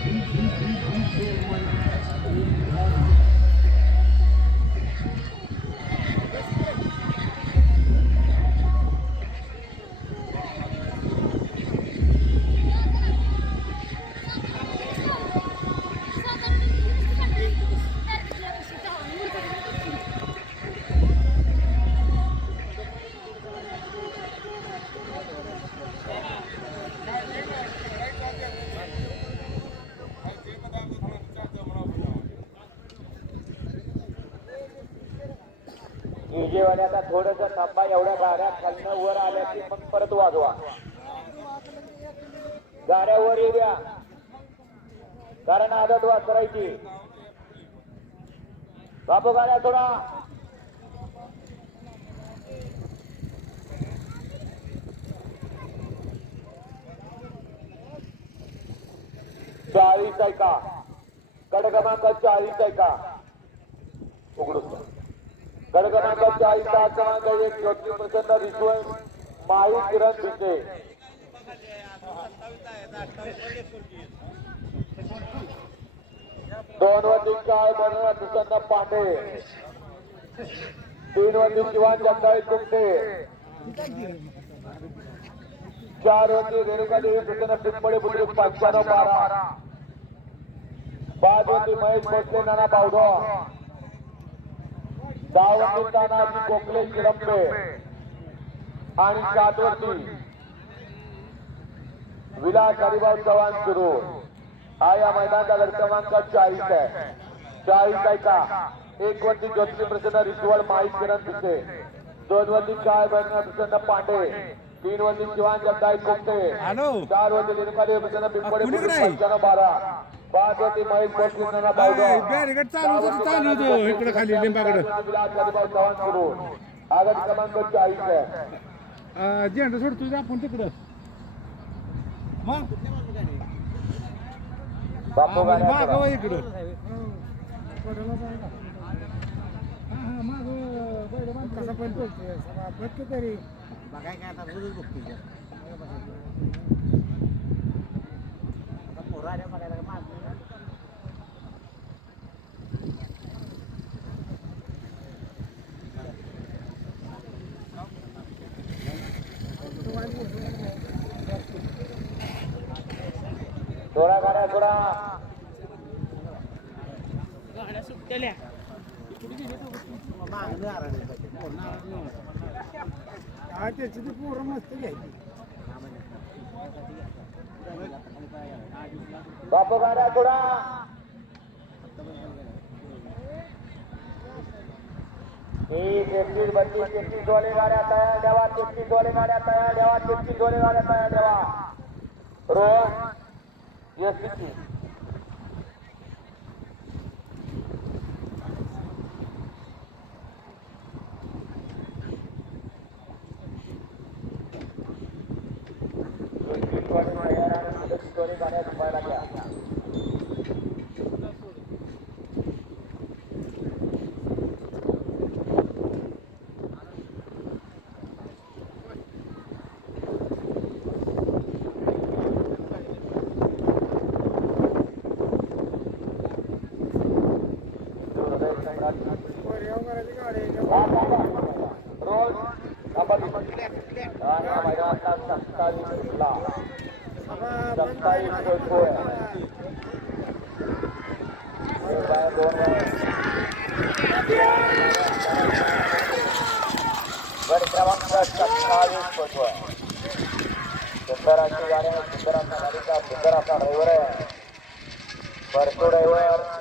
Thank you. डीजेवाले आता थोडस थांबा एवढ्या गाड्या खालनं वर आल्या की मग परत वाजवा. गाड्या वर येऊ द्या कारण आदत करायची बापू गाड्या थोडा चाळीस आहे का गड क्रमांक चाळीस आहे का गड क्रमांक चाळीस क्रमांक एक ज्योती प्रसन्न रिश्वय माळी किरण भिसे दोन वरती काय बनवा प्रसन्न पांडे तीन वरती शिवान जगदाळी तुमटे चार वरती रेणुका देवी प्रसन्न पिंपळे बुद्रुक पंच्याण्णव बारा पाच वरती महेश भोसले नाना बावधो वरती तानाजी कोकले शिरंबे आणि वरती विलास हरिभाऊ चव्हाण सुरू. हा या मैदानाचा गट क्रमांक चाळीस आहे. चाळीस आहे का? एक वरती ज्योती प्रसन्न रिश्वळ माई किरण पिसे दोन वरती काय बनणार प्रसन्न पांडे. तीन वरती शिवान जगदाई हॅलो. चार वरती रेणुकादेव प्रसन्न? पंच्याण्णव बारा. बॅरिकेड चालू होतं, चालू होतो. इकडे खाली लिंबाकडे. हा झेंडा सोडतो आपण तिकडं. मग? बापू गाड्या माग करा. इकडं. तरी. बघाय काय आता बघतो पोरं आल्या बघायला का मागं? थोडा गाड्या थोडा मागं नारळ आहे पाहिजे. पोरं नारळ नाही. त्याची ती पोरं मस्त घ्यायची. बापू गाड्या थोडा. तीस एकतीस बत्तीस तेहतीस डोले गाड्या तयार ठेवा तेहतीस डोले गाड्या तयार ठेवा तेहतीस डोले गाड्या तयार ठेवा. रोहन. You are picking. क्रमांक सत्तावीस फ़ोटो है सुंदर आगे जा रहे हैं सुंदर आपका गाड़ी का सुंदर आपका ड्राइवर है परसों ड्राइवर